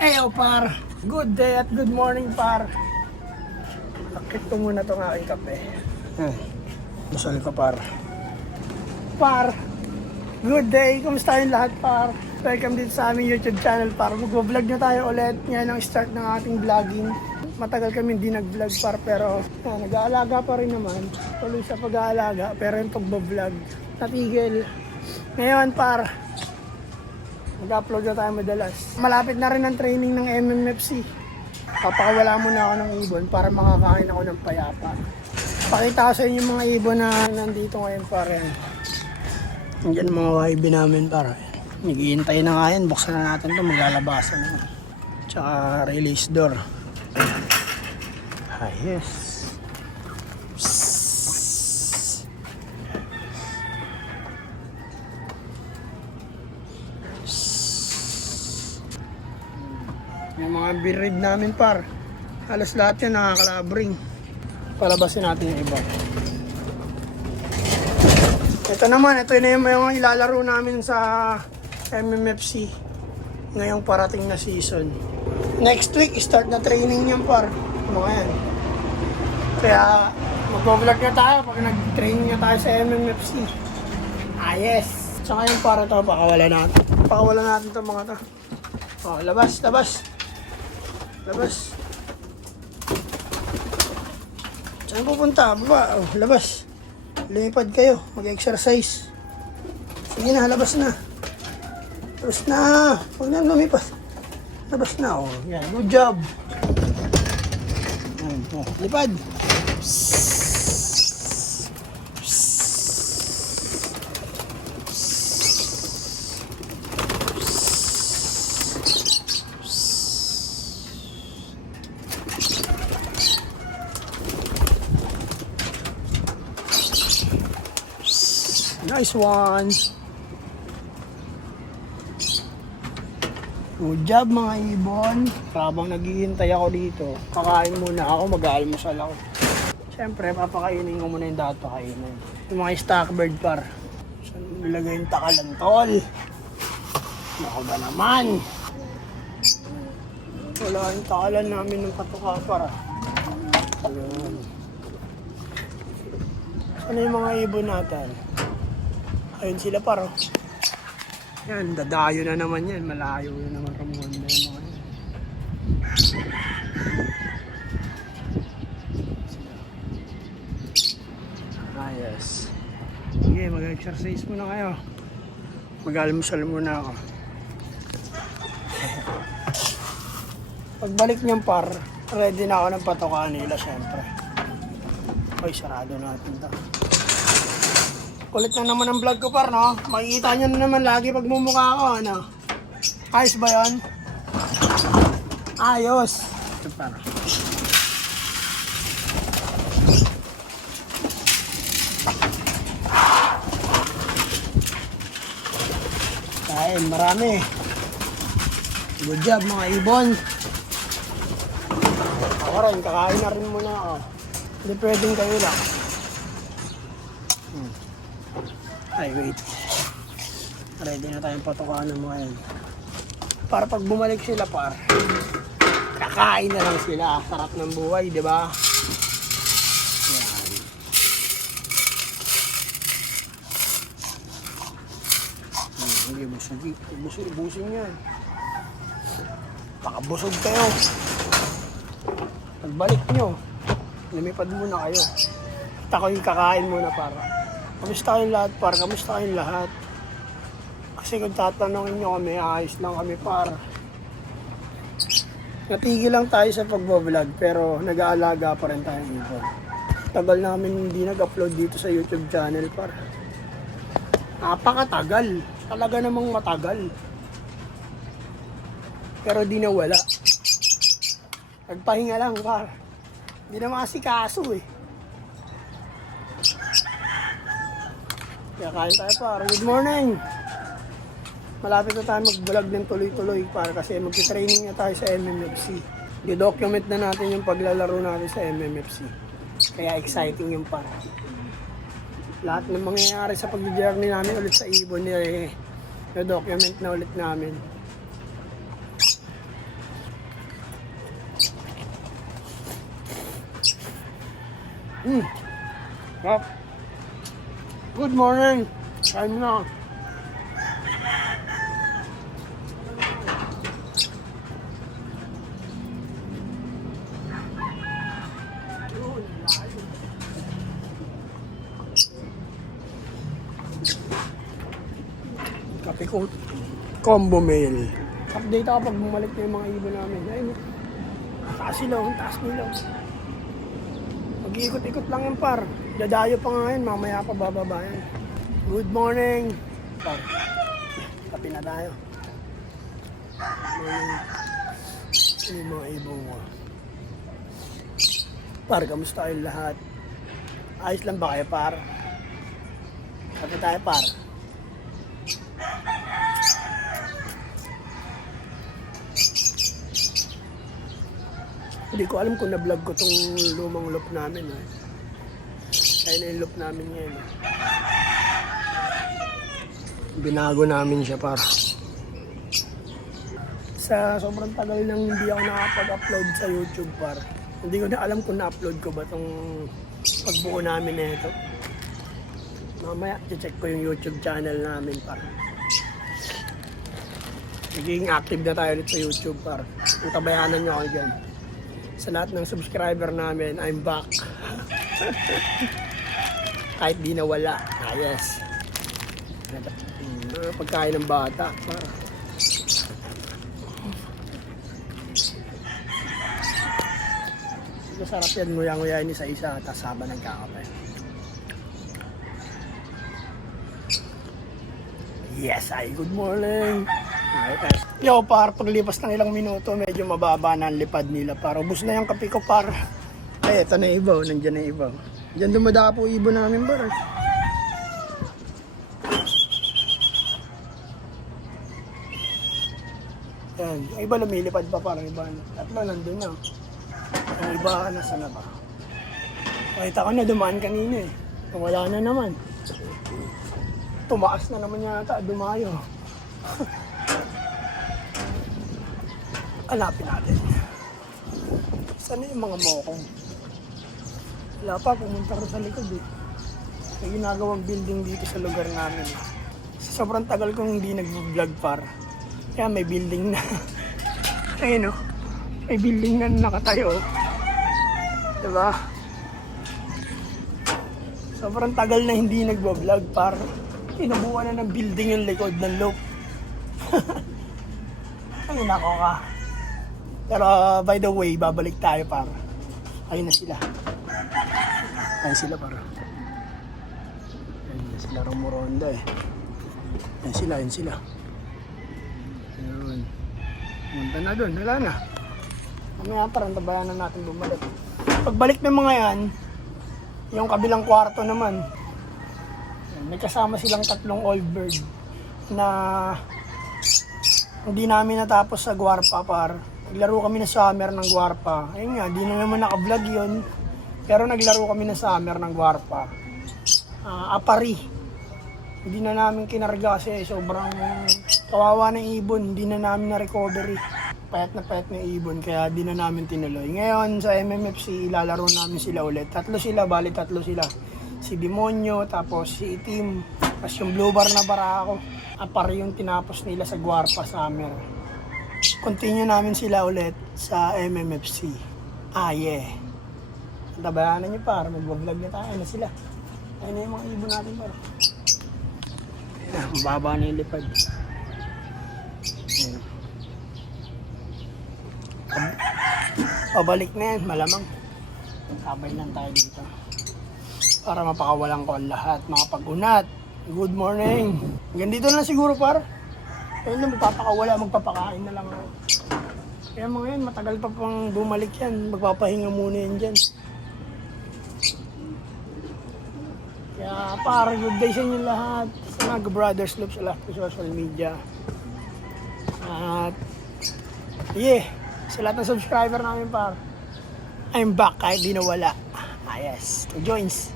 Eyo par, good day at good morning par. Akit ko muna itong aking kape. Masal ko par. Par, good day, kumusta yung lahat par? Welcome dito sa aming YouTube channel par. Mag-vlog na tayo ulit ngayon ang start ng ating vlogging. Matagal kami hindi nag-vlog par pero nag-aalaga pa rin naman. Tuloy sa pag-aalaga pero yung pag-vlog natigil. Ngayon par, mag-upload na tayo madalas. Malapit na rin ang training ng MMFC. Papakawala muna ako ng ibon para makakain ako ng payapa. Pakita ko sa inyo mga ibon na nandito ngayon pare. Nandiyan mga YB namin pare. Naghihintay na nga yan. Buksan na natin ito. Maglalabasan na. Tsaka release door. Yes. Yung mga breed namin par, halos lahat yan nakakalabring. Palabasin natin yung iba. Ito naman, ito na yung ilalaro namin sa MMFC ngayong parating na season. Next week, start na training yan par. Mga yan. Kaya mag-vlog na tayo pag nag-training na tayo sa MMFC. Yes! Tsaka yung para ito, pakawala natin. Pakawala natin itong mga ito. Oh, labas, labas. Labas. Saan pupunta? Baba. Oh, labas. Lumipad kayo. Mag-exercise. Sige na, labas na. Labas na. Huwag na lumipad. Labas na. Oh, yan. Good job. Oh, lipad. Nice one. Good job mga ibon. Habang naghihintay ako dito, kakain muna ako, mag-aalmusal ako. Siyempre, papakainin ko muna yung dapat pakainin. Yung mga stock bird par. Saan nilagay yung takalantol? Ako ba naman? Wala yung takalan namin ng patuka para. Ayun. Saan yung mga ibon natin? Ayun sila par. Yan, dadayo na naman yan. Malayo na naman ramuhan na yung mga yan. Yes. Sige, mag-exercise muna kayo. Mag-almusal muna ako. Pagbalik niyang par, ready na ako ng patokaan nila syempre. Ay, sarado natin ito. Kulit na naman ang vlog ko par, no? Makikita nyo na naman lagi pag mumukha ako, ano? Ayos ba yun? Ayos! Ito par. Kain, marami. Good job mga ibon. Ako rin, kakain na rin muna ako. Hindi pwedeng kayo lang. Ay, wait. Ready na tayong patukaan ng mga yan. Para pag bumalik sila par, kakain na lang sila. Sarap ng buhay, di ba? Yan. Hindi busog. Busog yan. Pakabusog kayo. Pagbalik nyo, lumipad muna kayo. At ako yung kakain muna para. Kamusta kayong lahat par? Kamusta kayong lahat? Kasi kung tatanungin nyo kami, ayos lang kami par. Natigil lang tayo sa pagbablog pero nag-aalaga pa rin tayo ibon. Tagal namin hindi nag-upload dito sa YouTube channel par. Napakatagal. Talaga namang matagal. Pero di nawala. Nagpahinga lang par. Hindi na makasikaso eh. Kaya kain tayo par. Good morning! Malapit na tayo mag-vlog ng tuloy-tuloy para kasi mag-training na tayo sa MMFC. I-document na natin yung paglalaro natin sa MMFC. Kaya exciting yung par. Lahat ng mangyayari sa pag-journey namin ulit sa ibon, na-document na ulit namin. Yep. Good morning. Kain na. Kape ko. Combo meal. Update ako pag bumalik na yung mga ibon namin. Ayun. Taas sila. Ang taas nila. Mag-iikot-ikot lang yung par. Dadayo pa nga yun. Mamaya pa bababa yan. Good morning. Par. Kape na tayo. Yung mga ibon mo. Par, kamusta kayong lahat? Ayos lang ba kayo, par? Kape tayo, par. Hindi ko alam kung na-vlog ko tong lumang loop namin. Kaya na yung loop namin ngayon. Binago namin siya para. Sa sobrang tagal nang hindi ako nakapag-upload sa YouTube para. Hindi ko na alam kung na-upload ko ba tong pagbuo namin na ito. Mamaya, check ko yung YouTube channel namin para. Naging active na tayo ulit sa YouTube para. Kung tabayanan nyo ako dyan. Sa lahat ng subscriber namin, I'm back. Kahit di nawala. Ah, yes. Pagkain ng bata. Masarap yan, nguya-nguyain isa-isa, tapos habang nagkakape. Yes, ay, good morning. Yo, par, paglipas ng ilang minuto, medyo mababa na ang lipad nila. Para ubos na yung kape ko, par. Ay, eto na ibaw, nandyan na ibaw. Diyan dumadaka po ibon namin, par. Yan, yung iba lumilipad pa, parang iba. Tatlo, nandun na. Yung iba, nasa na ba? Pakita ko na, dumaan kanina eh. Wala na naman. Tumaas na naman yata, dumayo. Hanapin natin. Saan yung mga mokong? Wala pa, pumunta ko sa likod eh. May ginagawang building dito sa lugar namin. Sobrang tagal kong hindi nag-vlog par. Kaya may building na. Ayun o. May building na nakatayo. Diba? Sobrang tagal na hindi nag-vlog par. Inabuan na ng building yung likod ng loop. Ay, nako ka. Pero by the way, babalik tayo para. Ayun na sila. Ayun sila para. Ayun na sila Romoronda eh. Ayun sila, ayun sila. Ayun. Punta na doon, wala na. Mamaya parang tabayanan natin bumalik. Pagbalik ng mga yan, yung kabilang kwarto naman, may kasama silang 3 old bird na hindi namin natapos sa Guarpa par. Naglaro kami na summer ng Guarpa. Ayun nga, di na naman naka-vlog yun. Pero naglaro kami na summer ng Guarpa. Apari. Hindi na namin kinarga kasi sobrang kawawa ng ibon. Hindi na namin na-recovery. Payat na ibon kaya di na namin tinuloy. Ngayon sa MMFC, ilalaro namin sila ulit. 3 sila, bali 3 sila. Si Demonyo, tapos si Itim, tapos yung Blue Bar na Barako. Apari yung tinapos nila sa Guarpa Summer. Continue namin sila ulit sa MMFC. Yeah. Tabayanan nyo para mag-vlog na tayo na sila. Ayun na yung mga ibon natin para. Ayun na, mababa na yung lipad. Ayun. Pabalik na yan, malamang. Sabay lang tayo dito. Para mapakawalan ko ang lahat, mga pag-unat. Good morning. Ganito lang siguro par. Ayun na, magpapakain na lang ako. Kaya mga yan, matagal pa pang bumalik yan. Magpapahinga muna yan dyan. Kaya par, good day sa inyo lahat. Sa mga brothers love sa lahat sa social media. At yeah, sa lahat ng subscriber namin par. I'm back kahit di nawala. Yes, to joins.